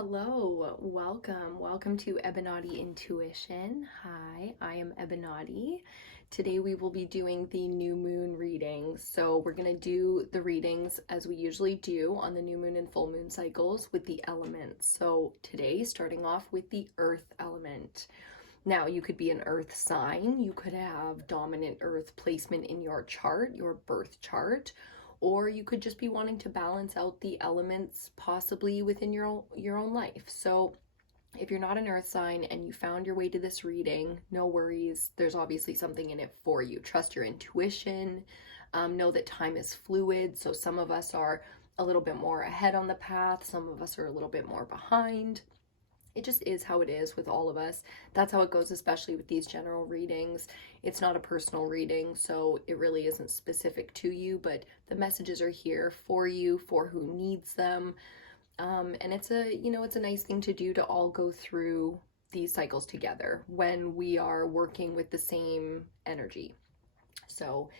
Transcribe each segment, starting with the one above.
Hello, welcome to EBINOTTIintuition. Hi, I am EBINOTTI. Today we will be doing the new moon readings. So we're going to do the readings as we usually do on the new moon and full moon cycles with the elements. So today, starting off with the earth element. Now, you could be an earth sign, you could have dominant earth placement in your chart, your birth chart, or you could just be wanting to balance out the elements possibly within your own life. So if you're not an earth sign and you found your way to this reading, no worries. There's obviously something in it for you. Trust your intuition. Know that time is fluid. So some of us are a little bit more ahead on the path. Some of us are a little bit more behind. It just is how it is with all of us. That's how it goes, especially with these general readings. It's not a personal reading, so it really isn't specific to you, but the messages are here for you, for who needs them. And it's a nice thing to do, to all go through these cycles together when we are working with the same energy. So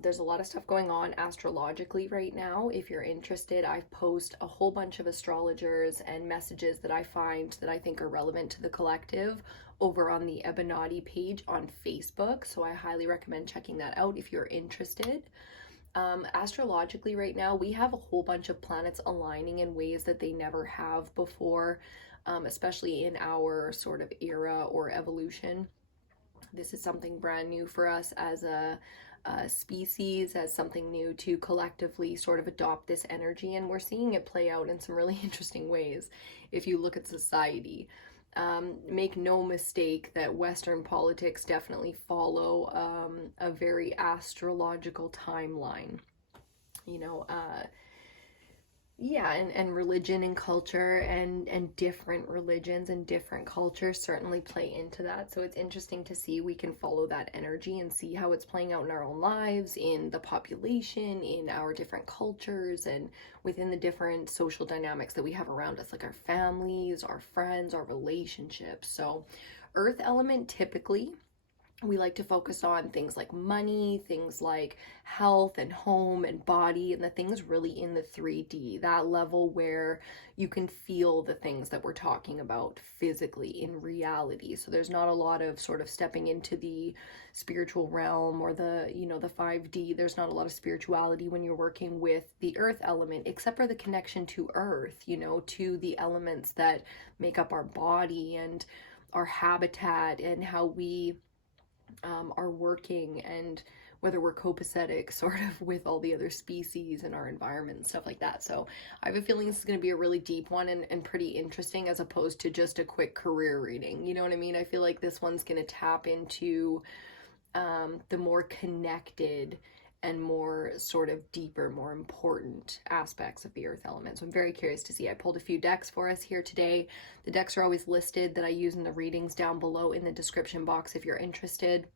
there's a lot of stuff going on astrologically right now. If you're interested, I post a whole bunch of astrologers and messages that I find that I think are relevant to the collective over on the EBINOTTI page on Facebook. So I highly recommend checking that out if you're interested. Astrologically right now, we have a whole bunch of planets aligning in ways that they never have before, especially in our sort of era or evolution. This is something brand new for us as a species, as something new to collectively sort of adopt this energy, and we're seeing it play out in some really interesting ways if you look at society. Make no mistake that Western politics definitely follow a very astrological timeline. And religion and culture and different religions and different cultures certainly play into that. So it's interesting to see we can follow that energy and see how it's playing out in our own lives, in the population, in our different cultures, and within the different social dynamics that we have around us, like our families, our friends, our relationships. So earth element, typically we like to focus on things like money, things like health and home and body, and the things really in the 3D, that level where you can feel the things that we're talking about physically in reality. So there's not a lot of sort of stepping into the spiritual realm or the 5D. There's not a lot of spirituality when you're working with the earth element, except for the connection to earth, to the elements that make up our body and our habitat and how we are working, and whether we're copacetic sort of with all the other species in our environment and stuff like that. So I have a feeling this is going to be a really deep one and pretty interesting, as opposed to just a quick career reading. You know what I mean? I feel like this one's going to tap into the more connected and more sort of deeper, more important aspects of the earth element. So I'm very curious to see. I pulled a few decks for us here today. The decks are always listed that I use in the readings down below in the description box if you're interested.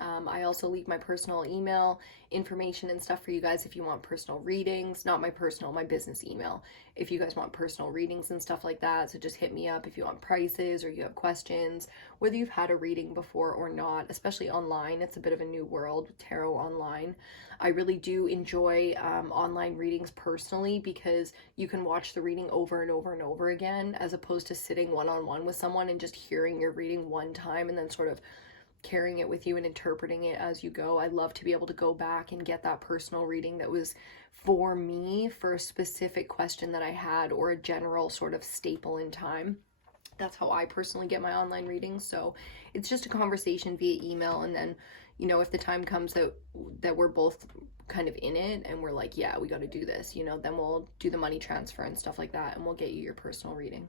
I also leave my personal email information and stuff for you guys if you want personal readings. Not my personal, my business email. If you guys want personal readings and stuff like that, so just hit me up if you want prices or you have questions, whether you've had a reading before or not, especially online. It's a bit of a new world with tarot online. I really do enjoy online readings personally, because you can watch the reading over and over and over again, as opposed to sitting one-on-one with someone and just hearing your reading one time and then sort of carrying it with you and interpreting it as you go. I love to be able to go back and get that personal reading that was for me, for a specific question that I had, or a general sort of staple in time. That's how I personally get my online readings. So it's just a conversation via email, and then if the time comes that we're both kind of in it and we're like, yeah, we got to do this, then we'll do the money transfer and stuff like that, and we'll get you your personal reading.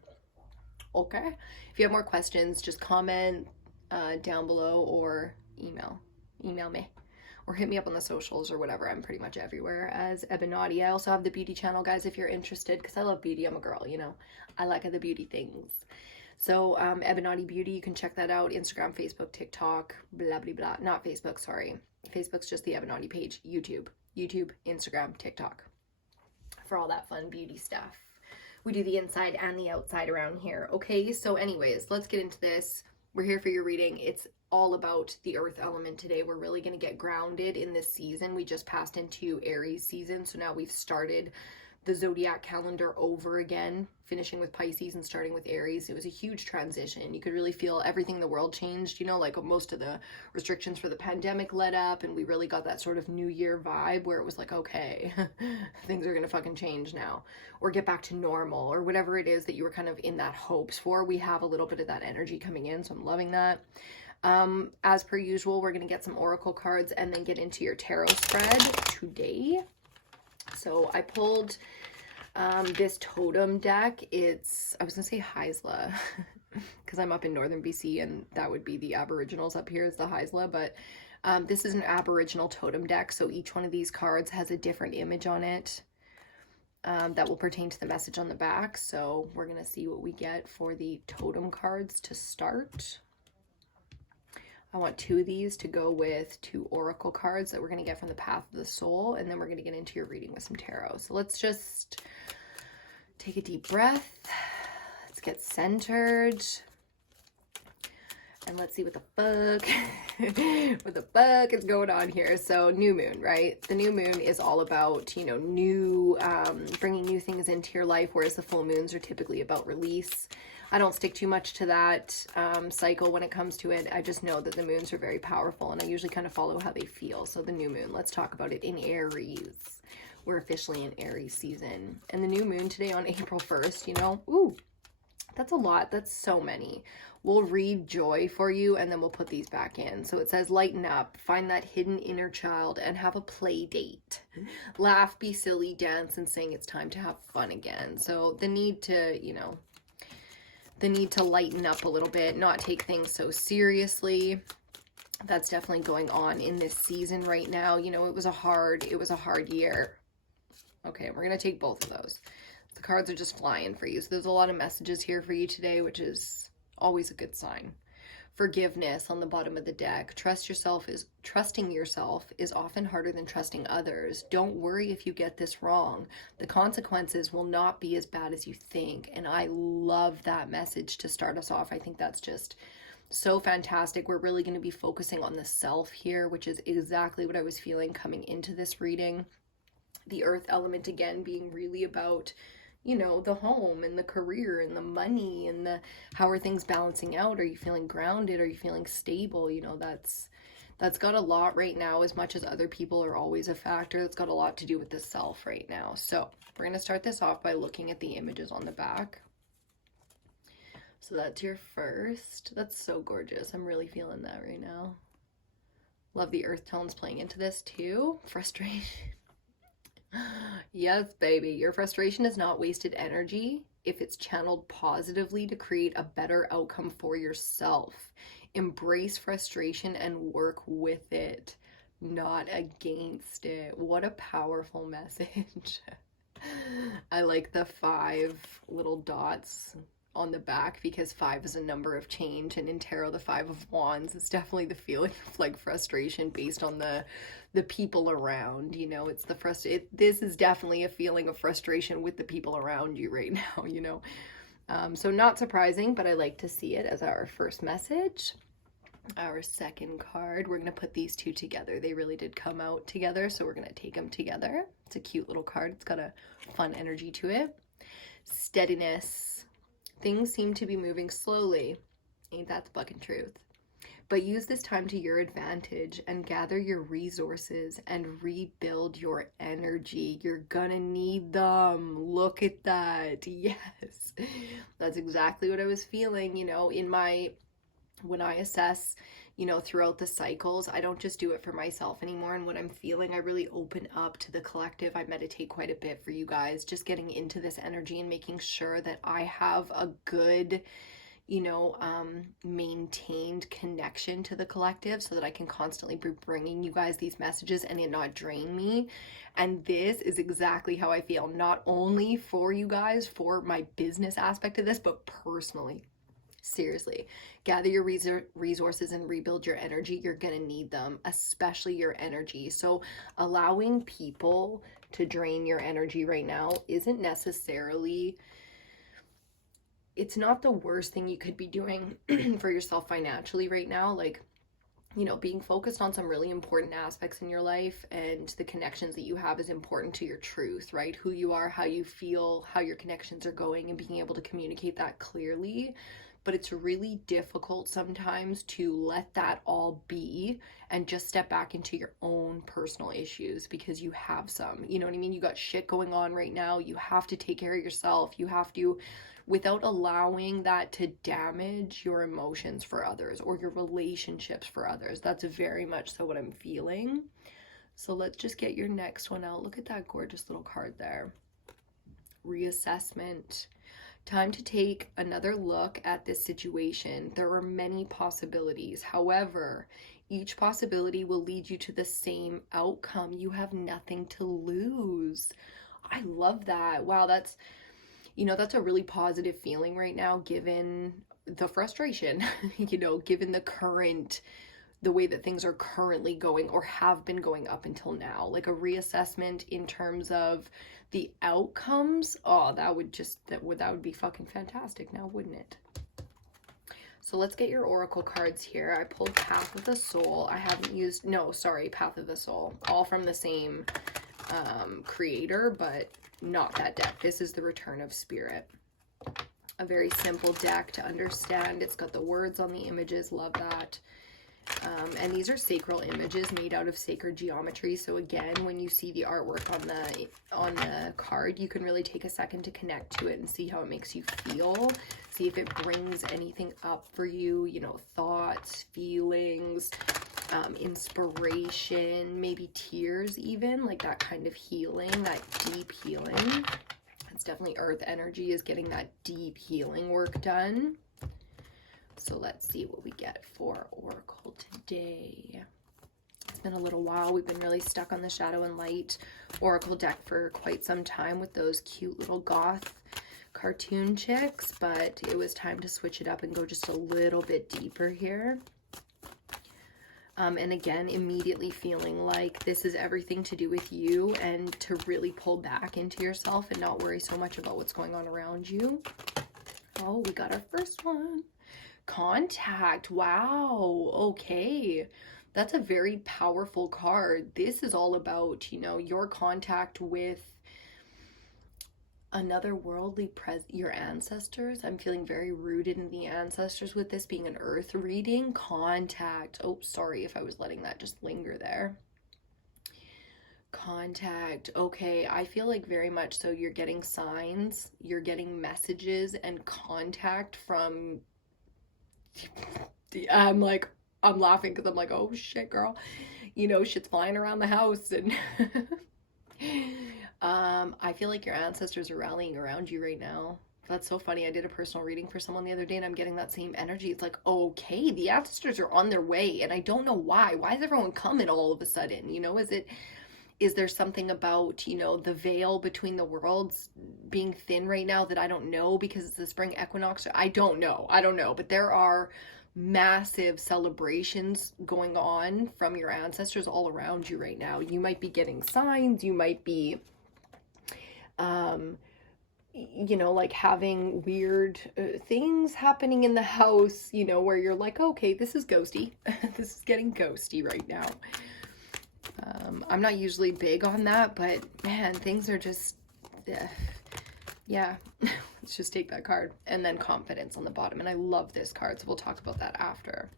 Okay, if you have more questions, just comment down below, or email me, or hit me up on the socials or whatever. I'm pretty much everywhere as EBINOTTI. I also have the beauty channel, guys, if you're interested, because I love beauty. I'm a girl, I like the beauty things. So EBINOTTI Beauty, you can check that out. Instagram, Facebook, TikTok, blah blah blah. Not Facebook, sorry. Facebook's just the EBINOTTI page. YouTube, Instagram, TikTok, for all that fun beauty stuff. We do the inside and the outside around here. Okay, so anyways, let's get into this. We're here for your reading. It's all about the earth element today. We're really going to get grounded in this season. We just passed into Aries season, so now we've started the zodiac calendar over again, finishing with Pisces and starting with Aries. It was a huge transition. You could really feel everything in the world changed, you know, like most of the restrictions for the pandemic let up, and we really got that sort of new year vibe where it was like, okay, things are gonna fucking change now, or get back to normal, or whatever it is that you were kind of in that hopes for. We have a little bit of that energy coming in, so I'm loving that. As per usual, we're gonna get some oracle cards and then get into your tarot spread today. So I pulled this totem deck. It's, I was gonna say Heisla because I'm up in northern BC and that would be the Aboriginals up here is the Heisla, but this is an Aboriginal totem deck, so each one of these cards has a different image on it that will pertain to the message on the back. So we're gonna see what we get for the totem cards to start. I want 2 of these to go with 2 oracle cards that we're going to get from the Path of the Soul, and then we're going to get into your reading with some tarot. So let's just take a deep breath. Let's get centered. And let's see what the fuck, what the fuck is going on here. So new moon, right? The new moon is all about, you know, new, bringing new things into your life, whereas the full moons are typically about release. I don't stick too much to that cycle when it comes to it. I just know that the moons are very powerful, and I usually kind of follow how they feel. So the new moon, let's talk about it in Aries. We're officially in Aries season. And the new moon today on April 1st, you know, ooh, that's a lot. That's so many. We'll read joy for you, and then we'll put these back in. So it says, lighten up, find that hidden inner child, and have a play date. Laugh, be silly, dance, and sing. It's time to have fun again. So the need to, you know, the need to lighten up a little bit, not take things so seriously. That's definitely going on in this season right now. You know, it was a hard year. Okay, we're going to take both of those. The cards are just flying for you. So there's a lot of messages here for you today, which is always a good sign. Forgiveness on the bottom of the deck. Trusting yourself is often harder than trusting others. Don't worry if you get this wrong. The consequences will not be as bad as you think. And I love that message to start us off. I think that's just so fantastic. We're really going to be focusing on the self here, which is exactly what I was feeling coming into this reading. The earth element again being really about, you know, the home and the career and the money and the how are things balancing out. Are you feeling grounded? Are you feeling stable? You know, that's got a lot right now. As much as other people are always a factor, that's got a lot to do with the self right now. So we're going to start this off by looking at the images on the back. So that's your first. That's so gorgeous. I'm really feeling that right now. Love the earth tones playing into this too. Frustration. Yes, baby. Your frustration is not wasted energy if it's channeled positively to create a better outcome for yourself. Embrace frustration and work with it, not against it. What a powerful message. I like the 5 little dots on the back because 5 is a number of change, and in tarot the 5 of Wands is definitely the feeling of like frustration based on the people around, you know. It's the this is definitely a feeling of frustration with the people around you right now, you know. So not surprising, but I like to see it as our first message. Our second card, we're going to put these two together. They really did come out together, so we're going to take them together. It's a cute little card. It's got a fun energy to it. Steadiness. Things seem to be moving slowly. Ain't that the fucking truth? But use this time to your advantage and gather your resources and rebuild your energy. You're gonna need them. Look at that. Yes. That's exactly what I was feeling, you know, when I assess, you know, throughout the cycles. I don't just do it for myself anymore. And what I'm feeling, I really open up to the collective. I meditate quite a bit for you guys, just getting into this energy and making sure that I have a good, you know, maintained connection to the collective so that I can constantly be bringing you guys these messages and it not drain me. And this is exactly how I feel, not only for you guys, for my business aspect of this, but personally. Seriously, gather your resources and rebuild your energy. You're gonna need them, especially your energy. So allowing people to drain your energy right now isn't necessarily, it's not the worst thing you could be doing for yourself financially right now. Like, being focused on some really important aspects in your life, and the connections that you have is important to your truth, right? Who you are, how you feel, how your connections are going, and being able to communicate that clearly. But it's really difficult sometimes to let that all be and just step back into your own personal issues, because you have some, you know what I mean? You got shit going on right now. You have to take care of yourself. You have to, without allowing that to damage your emotions for others or your relationships for others. That's very much so what I'm feeling. So let's just get your next one out. Look at that gorgeous little card there. Reassessment. Time to take another look at this situation. There are many possibilities. However, each possibility will lead you to the same outcome. You have nothing to lose. I love that. Wow, that's a really positive feeling right now, given the frustration, given the way that things are currently going or have been going up until now. Like a reassessment in terms of the outcomes. Oh, that would be fucking fantastic now, wouldn't it? So let's get your oracle cards here. I pulled Path of the Soul. I haven't used, Path of the Soul. All from the same creator, but not that deck. This is the Return of Spirit. A very simple deck to understand. It's got the words on the images. Love that. And these are sacral images made out of sacred geometry. So again, when you see the artwork on the card, you can really take a second to connect to it and see how it makes you feel. See if it brings anything up for you, thoughts, feelings, inspiration, maybe tears even, like that kind of healing, that deep healing. It's definitely earth energy is getting that deep healing work done. So let's see what we get for Oracle today. It's been a little while. We've been really stuck on the Shadow and Light Oracle deck for quite some time with those cute little goth cartoon chicks, but it was time to switch it up and go just a little bit deeper here. And again, immediately feeling like this is everything to do with you, and to really pull back into yourself and not worry so much about what's going on around you. Oh, we got our first one. Contact. Wow. Okay. That's a very powerful card. This is all about, your contact with another worldly your ancestors. I'm feeling very rooted in the ancestors with this being an earth reading. Contact. Oh, sorry if I was letting that just linger there. Contact. Okay, I feel like very much so you're getting signs, you're getting messages and contact from I'm laughing because I'm like, oh shit, girl, shit's flying around the house. And I feel like your ancestors are rallying around you right now. That's so funny. I did a personal reading for someone the other day and I'm getting that same energy. It's like, okay, the ancestors are on their way, and I don't know why. Why is everyone coming all of a sudden? Is there something about, the veil between the worlds being thin right now that I don't know because it's the spring equinox? I don't know. But there are massive celebrations going on from your ancestors all around you right now. You might be getting signs. You might be, like having weird things happening in the house, where you're like, okay, this is ghosty. This is getting ghosty right now. I'm not usually big on that, but man, things are just, yeah. Let's just take that card. And then confidence on the bottom. And I love this card, so we'll talk about that after.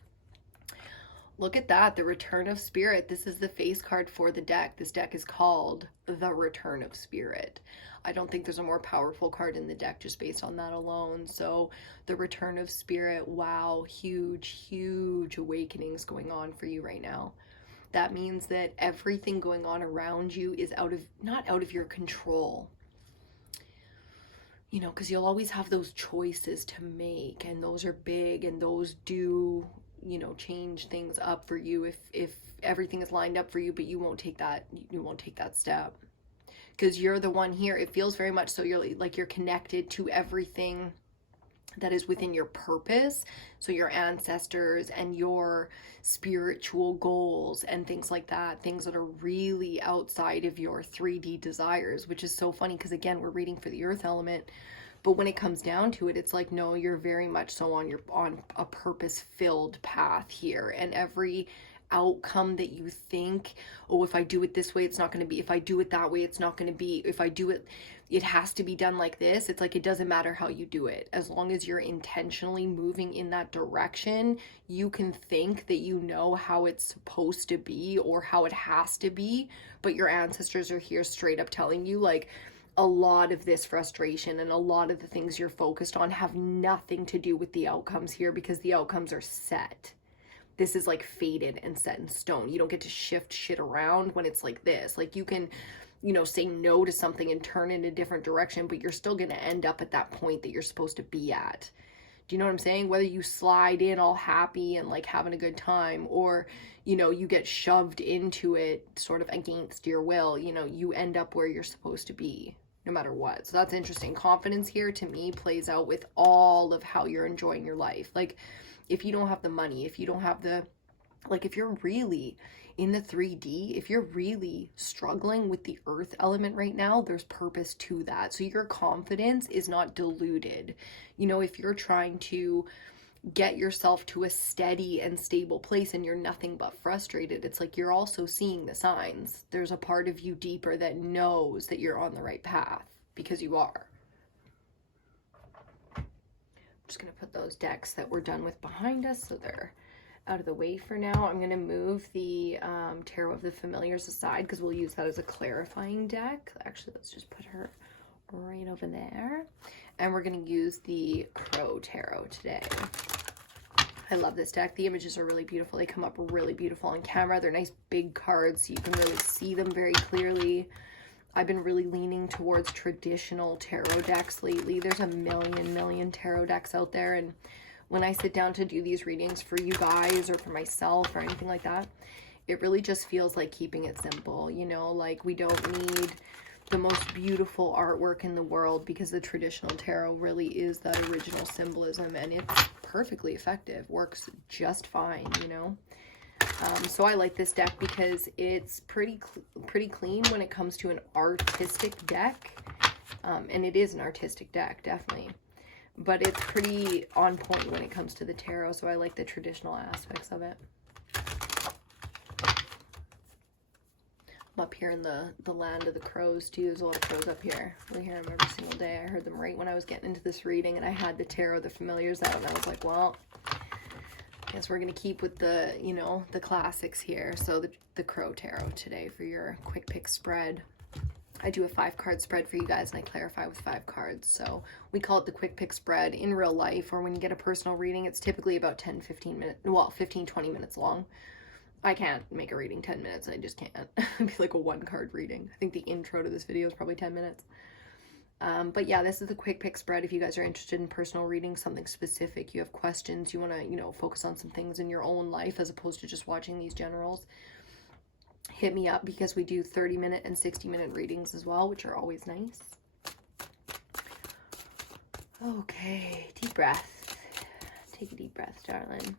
Look at that, the Return of Spirit. This is the face card for the deck. This deck is called the Return of Spirit. I don't think there's a more powerful card in the deck just based on that alone. So the Return of Spirit, wow, huge, huge awakenings going on for you right now. That means that everything going on around you is not out of your control. Because you'll always have those choices to make, and those are big, and those do, change things up for you if everything is lined up for you, but you won't take that step. Because you're the one here. It feels very much so you're connected to everything that is within your purpose. So your ancestors and your spiritual goals and things like that, things that are really outside of your 3D desires, which is so funny because again, we're reading for the earth element, but when it comes down to it, it's like, no, you're very much so on a purpose-filled path here, and outcome that you think, oh, if I do it this way, it's not going to be, if I do it that way, it's not going to be, if I do it, it has to be done like this. It's like, it doesn't matter how you do it. As long as you're intentionally moving in that direction, you can think that you know how it's supposed to be or how it has to be, but your ancestors are here straight up telling you, like, a lot of this frustration and a lot of the things you're focused on have nothing to do with the outcomes here, because the outcomes are set. This is like fated and set in stone. You don't get to shift shit around when it's like this. Like, you can, you know, say no to something and turn in a different direction, but you're still going to end up at that point that you're supposed to be at. Do you know what I'm saying? Whether you slide in all happy and like having a good time, or, you know, you get shoved into it sort of against your will, you know, you end up where you're supposed to be, no matter what. So that's interesting. Confidence here to me plays out with all of how you're enjoying your life. Like, if you don't have the money, if you don't have the, like, if you're really in the 3D, if you're really struggling with the earth element right now, there's purpose to that. So your confidence is not diluted. You know, if you're trying to get yourself to a steady and stable place and you're nothing but frustrated, it's like you're also seeing the signs. There's a part of you deeper that knows that you're on the right path, because you are. I'm just going to put those decks that we're done with behind us so they're out of the way for now. I'm going to move the Tarot of the Familiars aside because we'll use that as a clarifying deck. Actually, let's just put her right over there. And we're going to use the Crow Tarot today. I love this deck. The images are really beautiful. They come up really beautiful on camera. They're nice big cards, so you can really see them very clearly. I've been really leaning towards traditional tarot decks lately. There's a million tarot decks out there, and when I sit down to do these readings for you guys or for myself or anything like that, it really just feels like keeping it simple, you know, like we don't need the most beautiful artwork in the world, because the traditional tarot really is that original symbolism, and it's perfectly effective, works just fine, you know. So I like this deck because it's pretty clean when it comes to an artistic deck, and it is an artistic deck, definitely, but it's pretty on point when it comes to the tarot, so I like the traditional aspects of it. I'm up here in the land of the crows too. There's a lot of crows up here. We hear them every single day. I heard them right when I was getting into this reading, and I had the Tarot of the Familiars out, and I was like, well, I guess we're going to keep with the, you know, the classics here. So the Crow Tarot today for your quick pick spread. I do a 5-card spread for you guys, and I clarify with 5 cards. So we call it the quick pick spread. In real life, or when you get a personal reading, it's typically about 10-15 minutes, well, 15-20 minutes long. I can't make a reading 10 minutes. I just can't. It'd be like a 1-card reading. I think the intro to this video is probably 10 minutes. But yeah, this is the quick pick spread. If you guys are interested in personal reading, something specific, you have questions, you want to, you know, focus on some things in your own life as opposed to just watching these generals, hit me up, because we do 30-minute and 60-minute readings as well, which are always nice. Okay, deep breath. Take a deep breath, darling.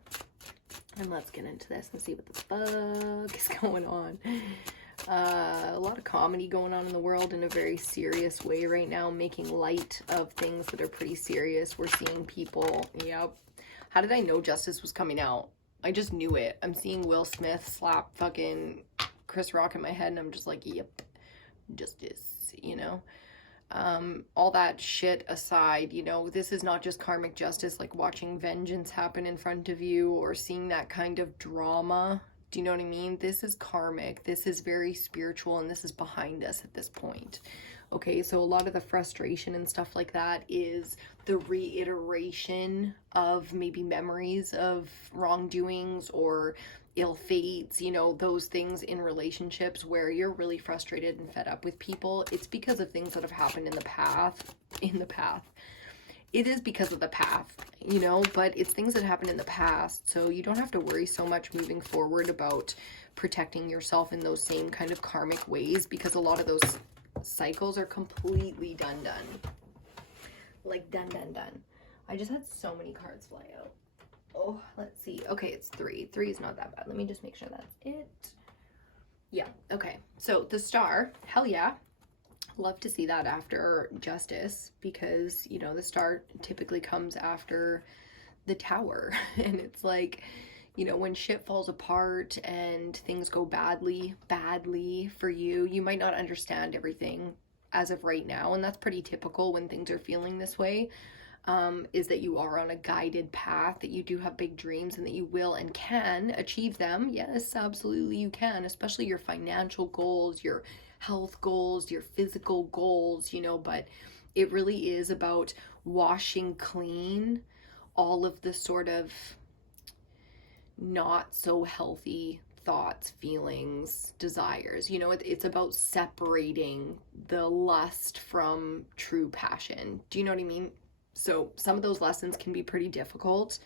And let's get into this and see what the fuck is going on. A lot of comedy going on in the world in a very serious way right now, making light of things that are pretty serious. We're seeing people, yep. How did I know justice was coming out? I just knew it. I'm seeing Will Smith slap fucking Chris Rock in my head, and I'm just like, yep, justice, you know? All that shit aside, you know, this is not just karmic justice, like watching vengeance happen in front of you or seeing that kind of drama. Do you know what I mean? This is karmic. This is very spiritual, and this is behind us at this point. Okay, so a lot of the frustration and stuff like that is the reiteration of maybe memories of wrongdoings or ill fates, you know, those things in relationships where you're really frustrated and fed up with people. It's because of things that have happened in the path. It is because of the path, you know, but it's things that happened in the past, so you don't have to worry so much moving forward about protecting yourself in those same kind of karmic ways, because a lot of those cycles are completely done. Like done. I just had so many cards fly out. Oh, let's see. Okay, it's 3. 3 is not that bad. Let me just make sure that's it. Yeah, okay. So the Star, hell yeah. Love to see that after justice, because, you know, the Star typically comes after the Tower. And it's like, You know, when shit falls apart and things go badly for you, you might not understand everything as of right now. And that's pretty typical when things are feeling this way, is that you are on a guided path, that you do have big dreams and that you will and can achieve them. Yes, absolutely you can, especially your financial goals, your health goals, your physical goals, you know, but it really is about washing clean all of the sort of not so healthy thoughts, feelings, desires. You know, it's about separating the lust from true passion. Do you know what I mean? So some of those lessons can be pretty difficult,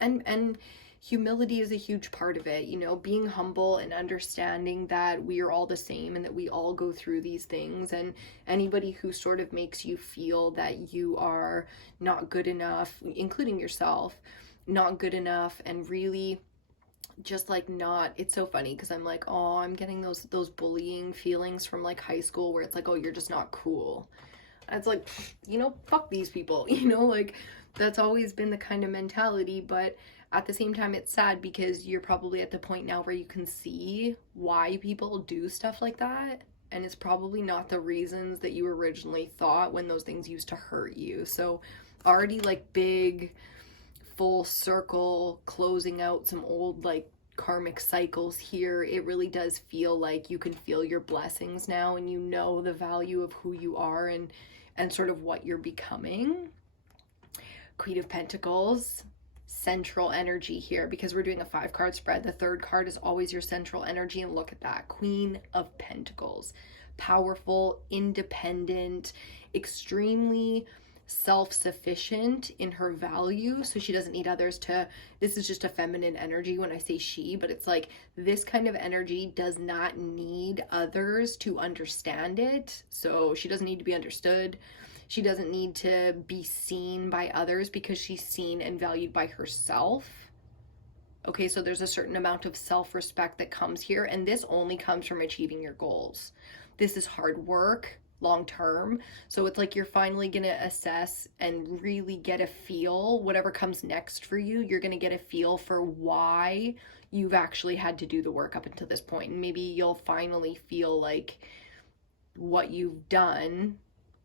and humility is a huge part of it. You know, being humble and understanding that we are all the same and that we all go through these things, and anybody who sort of makes you feel that you are not good enough, including yourself, not good enough, and really just like not, it's so funny because I'm like, oh, I'm getting those bullying feelings from like high school where it's like, oh, you're just not cool. And it's like, you know, fuck these people, you know, like that's always been the kind of mentality. But at the same time, it's sad because you're probably at the point now where you can see why people do stuff like that, and it's probably not the reasons that you originally thought when those things used to hurt you. So already like big full circle, closing out some old like karmic cycles here. It really does feel like you can feel your blessings now, and you know the value of who you are and sort of what you're becoming. Queen of Pentacles, central energy here, because we're doing a 5-card spread. The third card is always your central energy, and look at that, Queen of Pentacles. Powerful, independent, extremely self-sufficient in her value, so she doesn't need others to, this is just a feminine energy when I say she, but it's like this kind of energy does not need others to understand it. So she doesn't need to be understood, she doesn't need to be seen by others because she's seen and valued by herself. Okay, so there's a certain amount of self-respect that comes here, and this only comes from achieving your goals. This is hard work, long term. So it's like you're finally going to assess and really get a feel, whatever comes next for you, you're going to get a feel for why you've actually had to do the work up until this point. And maybe you'll finally feel like what you've done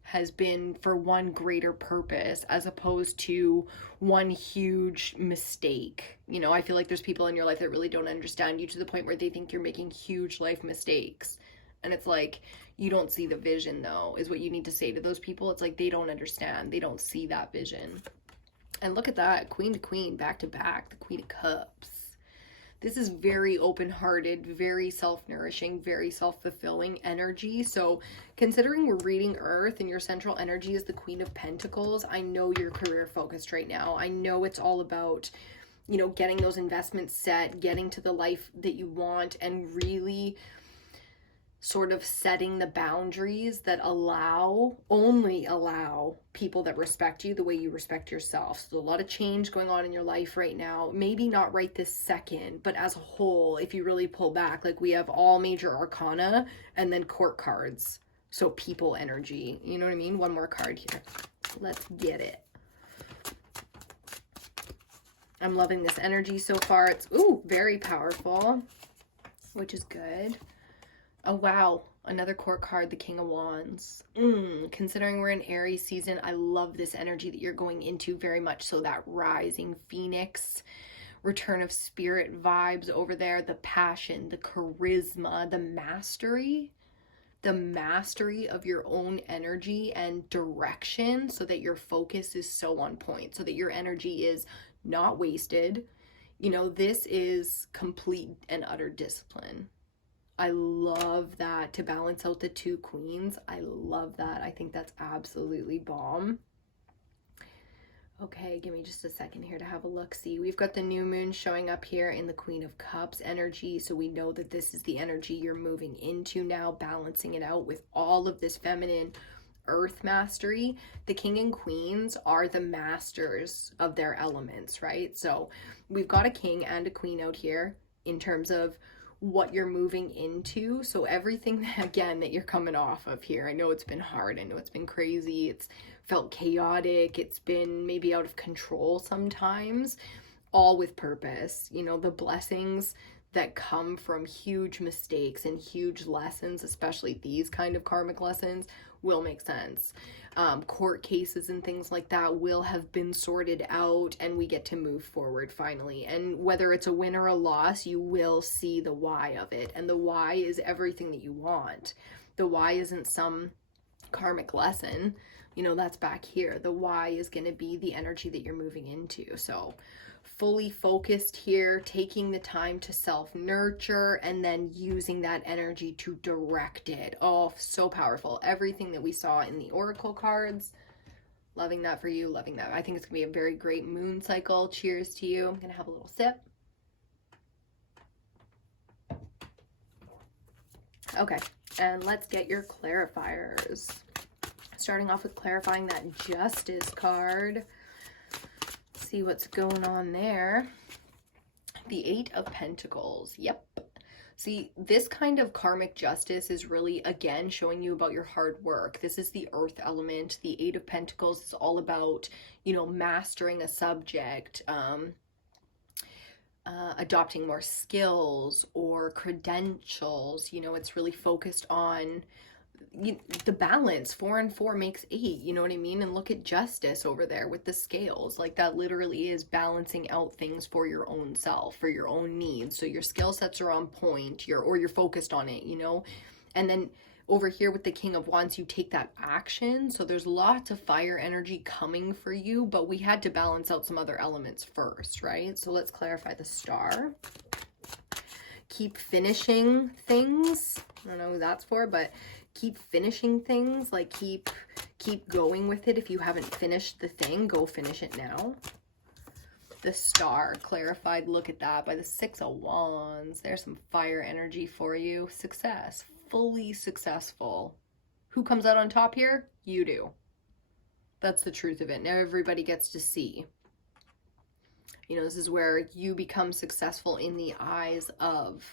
has been for one greater purpose as opposed to one huge mistake. You know, I feel like there's people in your life that really don't understand you to the point where they think you're making huge life mistakes. And it's like, you don't see the vision though, is what you need to say to those people. It's like they don't understand. They don't see that vision. And look at that, Queen to Queen, back to back, the Queen of Cups. This is very open-hearted, very self-nourishing, very self-fulfilling energy. So considering we're reading Earth and your central energy is the Queen of Pentacles, I know you're career focused right now. I know it's all about, you know, getting those investments set, getting to the life that you want, and really sort of setting the boundaries that only allow people that respect you the way you respect yourself. So a lot of change going on in your life right now, maybe not right this second, but as a whole, if you really pull back, like we have all major arcana and then court cards. So people energy, you know what I mean? One more card here. Let's get it. I'm loving this energy so far. It's, ooh, very powerful, which is good. Oh, wow. Another court card, the King of Wands. Considering we're in Aries season, I love this energy that you're going into very much. So that rising phoenix, return of spirit vibes over there, the passion, the charisma, the mastery of your own energy and direction, so that your focus is so on point, so that your energy is not wasted. You know, this is complete and utter discipline. I love that, to balance out the two queens. I love that. I think that's absolutely bomb. Okay, give me just a second here to have a look-see. We've got the new moon showing up here in the Queen of Cups energy, so we know that this is the energy you're moving into now, balancing it out with all of this feminine earth mastery. The king and queens are the masters of their elements, right? So we've got a king and a queen out here in terms of what you're moving into. So everything again that you're coming off of here, I know it's been hard, I know it's been crazy, it's felt chaotic, it's been maybe out of control sometimes. all with purpose. You know, the blessings that come from huge mistakes and huge lessons, especially these kind of karmic lessons, will make sense. Court cases and things like that will have been sorted out, and we get to move forward finally. And whether it's a win or a loss, you will see the why of it. And the why is everything that you want. The why isn't some karmic lesson, you know, that's back here. The why is going to be the energy that you're moving into. So fully focused here, taking the time to self-nurture and then using that energy to direct it. Oh, so powerful. Everything that we saw in the oracle cards, loving that for you, loving that. I think it's gonna be a very great moon cycle. Cheers to you. I'm gonna have a little sip. Okay, and let's get your clarifiers. Starting off with clarifying that Justice card. See what's going on there. The 8 of Pentacles. Yep. See, this kind of karmic justice is really, again, showing you about your hard work. This is the earth element. The 8 of Pentacles is all about, you know, mastering a subject, adopting more skills or credentials. You know, it's really focused on the balance. 4 and 4 makes 8, you know what I mean? And look at justice over there with the scales. Like, that literally is balancing out things for your own self, for your own needs. So your skill sets are on point, you're focused on it, you know? And then over here with the King of Wands, you take that action. So there's lots of fire energy coming for you, but we had to balance out some other elements first, right? So let's clarify the Star. Keep finishing things. I don't know who that's for, but keep finishing things. Like, keep going with it. If you haven't finished the thing, go finish it now. The Star clarified, look at that, by the 6 of Wands. There's some fire energy for you. Success, fully successful. Who comes out on top here? You do. That's the truth of it. Now everybody gets to see. You know, this is where you become successful in the eyes of.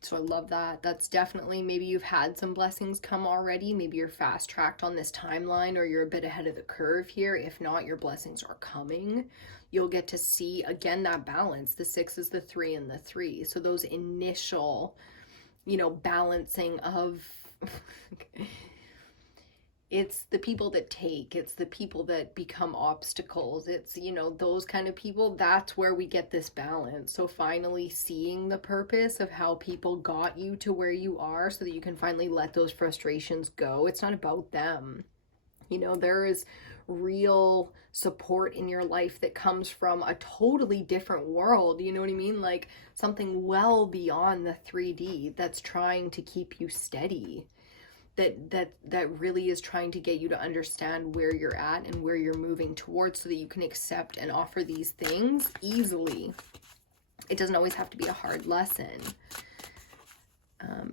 So I love that. That's definitely, maybe you've had some blessings come already. Maybe you're fast tracked on this timeline, or you're a bit ahead of the curve here. If not, your blessings are coming. You'll get to see, again, that balance. The 6 is the 3 and the 3. So those initial, you know, balancing of, it's the people that take, it's the people that become obstacles, it's, you know, those kind of people. That's where we get this balance. So finally seeing the purpose of how people got you to where you are, so that you can finally let those frustrations go. It's not about them. You know, there is real support in your life that comes from a totally different world. You know what I mean? Like something well beyond the 3D that's trying to keep you steady. That really is trying to get you to understand where you're at and where you're moving towards, so that you can accept and offer these things easily. It doesn't always have to be a hard lesson.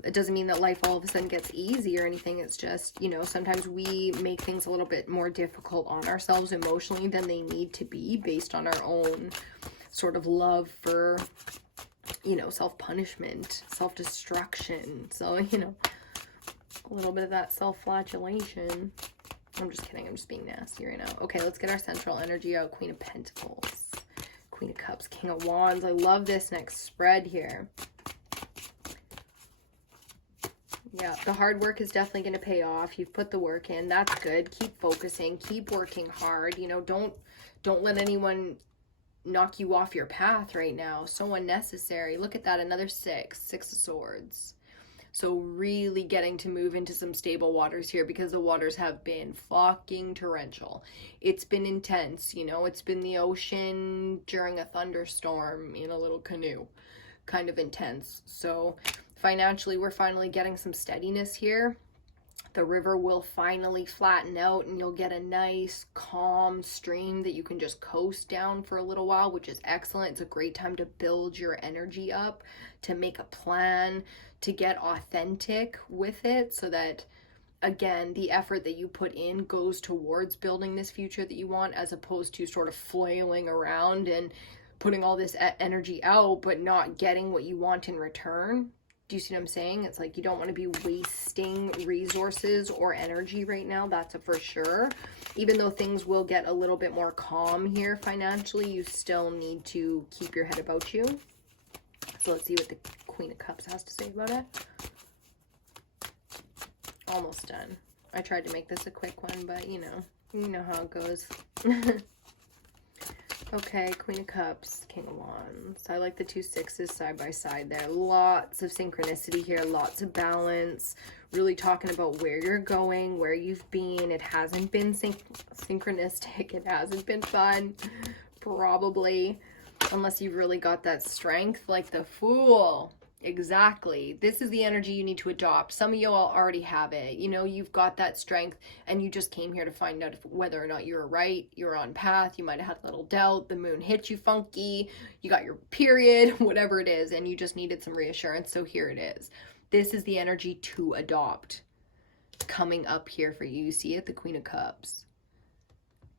It doesn't mean that life all of a sudden gets easy or anything. It's just, you know, sometimes we make things a little bit more difficult on ourselves emotionally than they need to be, based on our own sort of love for, you know, self-punishment, self-destruction. So, you know, a little bit of that self-flagellation. I'm just kidding. I'm just being nasty right now. Okay, let's get our central energy out. Queen of Pentacles, Queen of Cups, King of Wands. I love this next spread here. Yeah, the hard work is definitely going to pay off. You've put the work in. That's good. Keep focusing. Keep working hard. You know, don't let anyone knock you off your path right now. So unnecessary. Look at that. Another 6 of Swords. So really getting to move into some stable waters here, because the waters have been fucking torrential. It's been intense, you know, it's been the ocean during a thunderstorm in a little canoe, kind of intense. So financially, we're finally getting some steadiness here. The river will finally flatten out, and you'll get a nice calm stream that you can just coast down for a little while, which is excellent. It's a great time to build your energy up, to make a plan, to get authentic with it, so that, again, the effort that you put in goes towards building this future that you want, as opposed to sort of flailing around and putting all this energy out but not getting what you want in return. Do you see what I'm saying? It's like you don't want to be wasting resources or energy right now. That's a for sure. Even though things will get a little bit more calm here financially, you still need to keep your head about you. So let's see what the Queen of Cups has to say about it. Almost done. I tried to make this a quick one, but you know how it goes. Okay, Queen of Cups, King of Wands. I like the 2 sixes side by side there. Lots of synchronicity here, lots of balance. Really talking about where you're going, where you've been. It hasn't been synchronistic. It hasn't been fun, probably, unless you've really got that strength like the Fool. Exactly. This is the energy you need to adopt. Some of you all already have it. You know, you've got that strength and you just came here to find out whether or not you're right, you're on path. You might have had a little doubt. The moon hit you funky. You got your period, whatever it is, and you just needed some reassurance. So here it is. This is the energy to adopt coming up here for you. You see it? The Queen of Cups.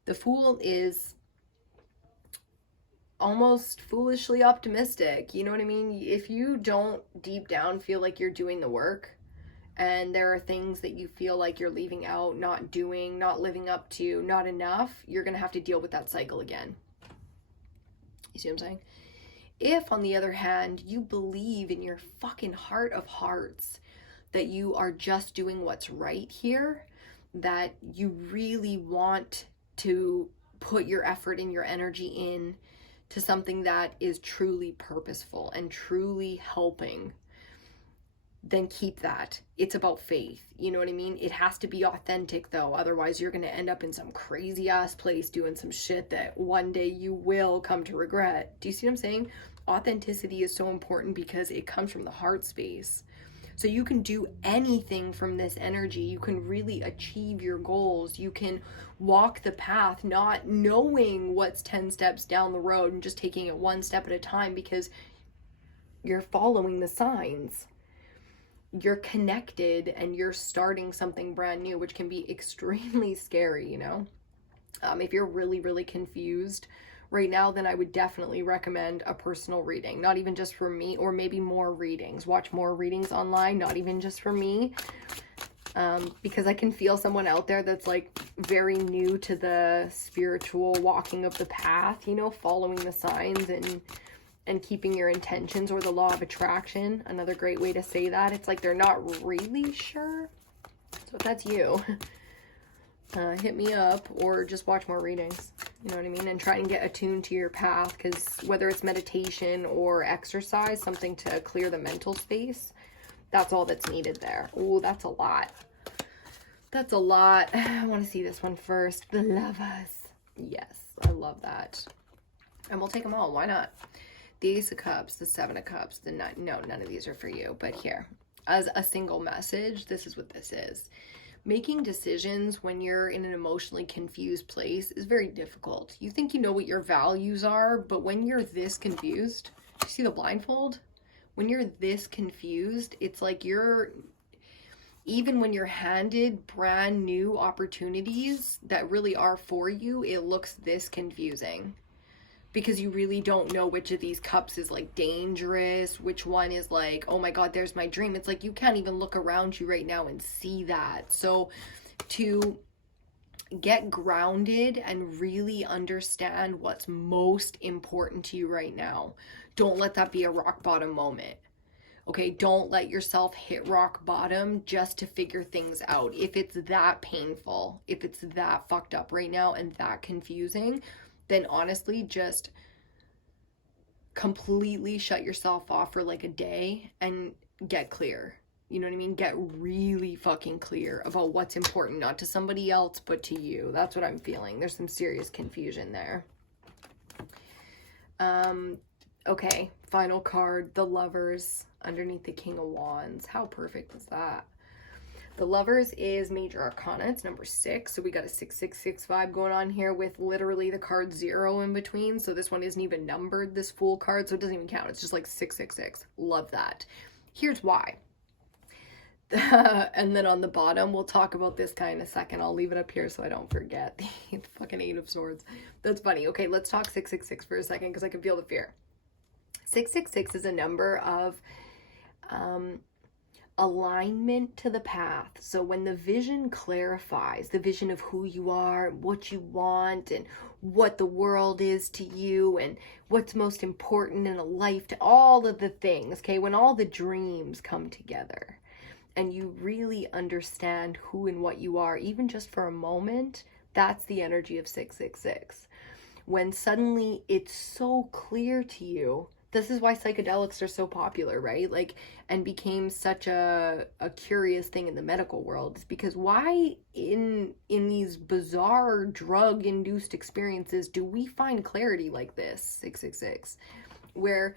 The Fool is almost foolishly optimistic. You know what I mean? If you don't deep down feel like you're doing the work and there are things that you feel like you're leaving out, not doing, not living up to, not enough, you're going to have to deal with that cycle again. You see what I'm saying? If, on the other hand, you believe in your fucking heart of hearts that you are just doing what's right here, that you really want to put your effort and your energy in to something that is truly purposeful and truly helping, then keep that. It's about faith. You know what I mean? It has to be authentic though. Otherwise you're going to end up in some crazy ass place doing some shit that one day you will come to regret. Do you see what I'm saying? Authenticity is so important because it comes from the heart space. So you can do anything from this energy. You can really achieve your goals. You can walk the path not knowing what's 10 steps down the road and just taking it one step at a time because you're following the signs. You're connected and you're starting something brand new, which can be extremely scary, you know? If you're really, really confused right now, then I would definitely recommend a personal reading, not even just for me, or maybe more readings. Watch more readings online, not even just for me, because I can feel someone out there that's like very new to the spiritual walking of the path, you know, following the signs and keeping your intentions, or the law of attraction. Another great way to say that. It's like they're not really sure. So if that's you, hit me up or just watch more readings. You know what I mean? And try and get attuned to your path, because whether it's meditation or exercise, something to clear the mental space, that's all that's needed there. Oh, that's a lot. That's a lot. I want to see this one first. The Lovers. Yes, I love that. And we'll take them all. Why not? The Ace of Cups, the Seven of Cups, the Nine. No, none of these are for you. But here, as a single message, this is what this is. Making decisions when you're in an emotionally confused place is very difficult. You think you know what your values are, but when you're this confused, you see the blindfold? When you're this confused, it's like even when you're handed brand new opportunities that really are for you, it looks this confusing. Because you really don't know which of these cups is like dangerous, which one is like, oh my God, there's my dream. It's like you can't even look around you right now and see that. So to get grounded and really understand what's most important to you right now, don't let that be a rock bottom moment. Okay, don't let yourself hit rock bottom just to figure things out. If it's that painful, if it's that fucked up right now and that confusing, then honestly, just completely shut yourself off for like a day and get clear. You know what I mean? Get really fucking clear about what's important, not to somebody else, but to you. That's what I'm feeling. There's some serious confusion there. Okay, final card, the Lovers underneath the King of Wands. How perfect is that? The Lovers is Major Arcana. It's number 6. So we got a 666 vibe going on here with literally the card 0 in between. So this one isn't even numbered, this Fool card. So it doesn't even count. It's just like 666. Love that. Here's why. And then on the bottom, we'll talk about this guy in a second. I'll leave it up here so I don't forget. The fucking 8 of Swords. That's funny. Okay, let's talk 666 for a second because I can feel the fear. 666 is a number of alignment to the path. So when the vision clarifies, the vision of who you are, what you want, and what the world is to you, and what's most important in a life, to all of the things, okay, when all the dreams come together and you really understand who and what you are, even just for a moment, that's the energy of 666. When suddenly it's so clear to you, this is why psychedelics are so popular, right? Like, and became such a curious thing in the medical world, is because why in these bizarre drug induced experiences do we find clarity like this, 666, where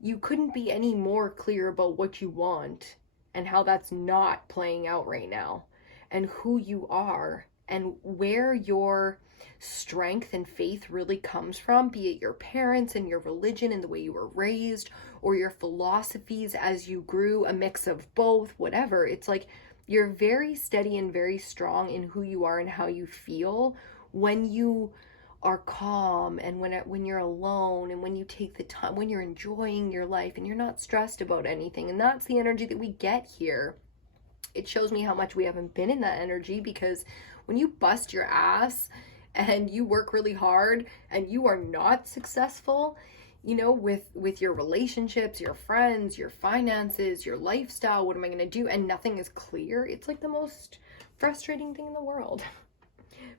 you couldn't be any more clear about what you want and how that's not playing out right now, and who you are, and where your strength and faith really comes from, be it your parents and your religion and the way you were raised, or your philosophies as you grew, a mix of both, whatever. It's like you're very steady and very strong in who you are and how you feel when you are calm, and when you're alone, and when you take the time, when you're enjoying your life and you're not stressed about anything. And that's the energy that we get here. It shows me how much we haven't been in that energy, because when you bust your ass and you work really hard and you are not successful, you know, with your relationships, your friends, your finances, your lifestyle, what am I going to do? And nothing is clear. It's like the most frustrating thing in the world.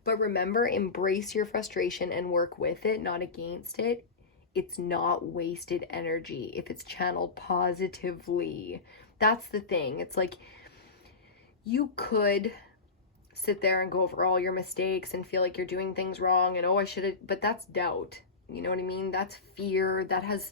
But remember, embrace your frustration and work with it, not against it. It's not wasted energy if it's channeled positively. That's the thing. It's like, you could sit there and go over all your mistakes and feel like you're doing things wrong and, oh, I should have, but that's doubt. You know what I mean? That's fear. That's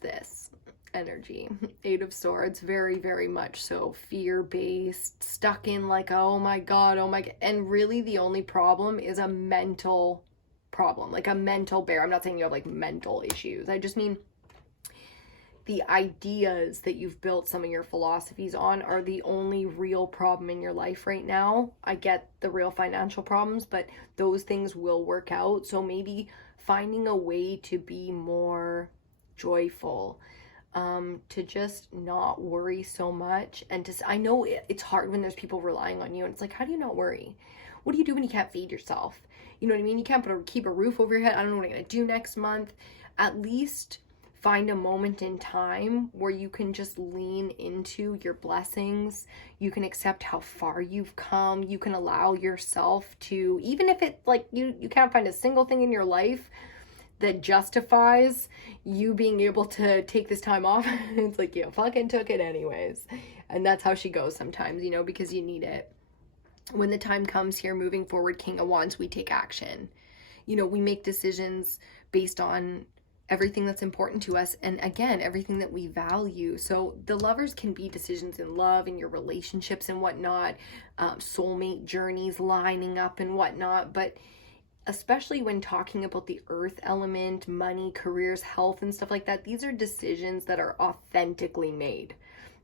this energy. 8 of Swords, very, very much so fear-based, stuck in like, oh my God. And really the only problem is a mental problem, like a mental bear. I'm not saying you have like mental issues. I just mean the ideas that you've built some of your philosophies on are the only real problem in your life right now. I get the real financial problems, but those things will work out. So maybe finding a way to be more joyful, to just not worry so much. And I know it's hard when there's people relying on you, and it's like, how do you not worry? What do you do when you can't feed yourself? You know what I mean? You can't keep a roof over your head. I don't know what I'm going to do next month. At least find a moment in time where you can just lean into your blessings. You can accept how far you've come. You can allow yourself to, even if it like you can't find a single thing in your life that justifies you being able to take this time off. It's like, you fucking took it anyways. And that's how she goes sometimes, you know, because you need it. When the time comes here, moving forward, King of Wands, we take action. You know, we make decisions based on everything that's important to us, and again, everything that we value. So the Lovers can be decisions in love and your relationships and whatnot, soulmate journeys lining up and whatnot. But especially when talking about the earth element, money, careers, health, and stuff like that, these are decisions that are authentically made,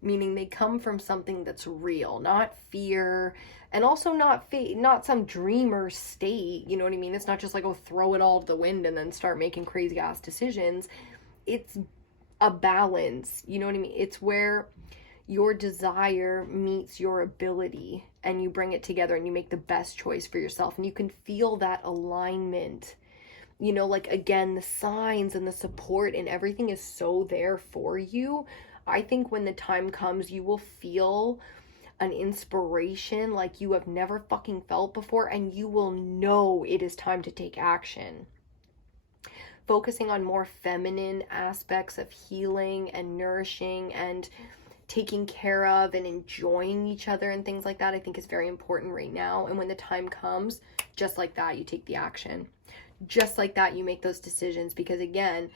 meaning they come from something that's real, not fear, and also not some dreamer state. You know what I mean? It's not just like, oh, throw it all to the wind and then start making crazy ass decisions. It's a balance. You know what I mean? It's where your desire meets your ability and you bring it together and you make the best choice for yourself, and you can feel that alignment. You know, like, again, the signs and the support and everything is so there for you. I think when the time comes, you will feel an inspiration like you have never fucking felt before, and you will know it is time to take action. Focusing on more feminine aspects of healing and nourishing and taking care of and enjoying each other and things like that, I think is very important right now. And when the time comes, just like that, you take the action. Just like that, you make those decisions, because again,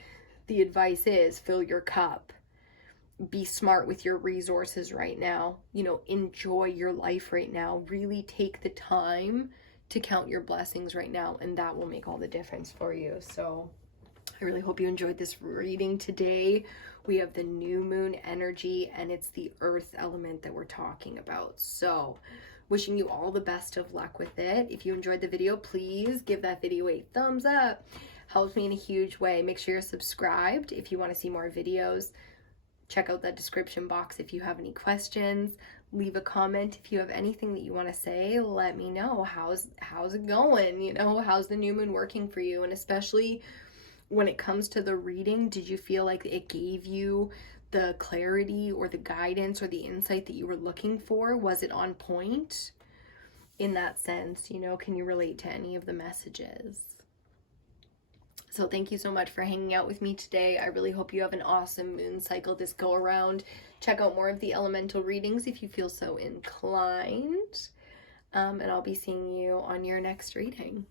the advice is fill your cup. Be smart with your resources right now. You know, enjoy your life right now. Really take the time to count your blessings right now, and that will make all the difference for you. So I really hope you enjoyed this reading today. We have the new moon energy, and it's the earth element that we're talking about. So wishing you all the best of luck with it. If you enjoyed the video, please give that video a thumbs up. Helps me in a huge way. Make sure you're subscribed if you want to see more videos. check out that description box if you have any questions. Leave a comment if you have anything that you want to say. Let me know. How's it going? You know, how's the new moon working for you? And especially when it comes to the reading, did you feel like it gave you the clarity or the guidance or the insight that you were looking for? Was it on point in that sense? You know, can you relate to any of the messages? So thank you so much for hanging out with me today. I really hope you have an awesome moon cycle this go around. Check out more of the elemental readings if you feel so inclined. And I'll be seeing you on your next reading.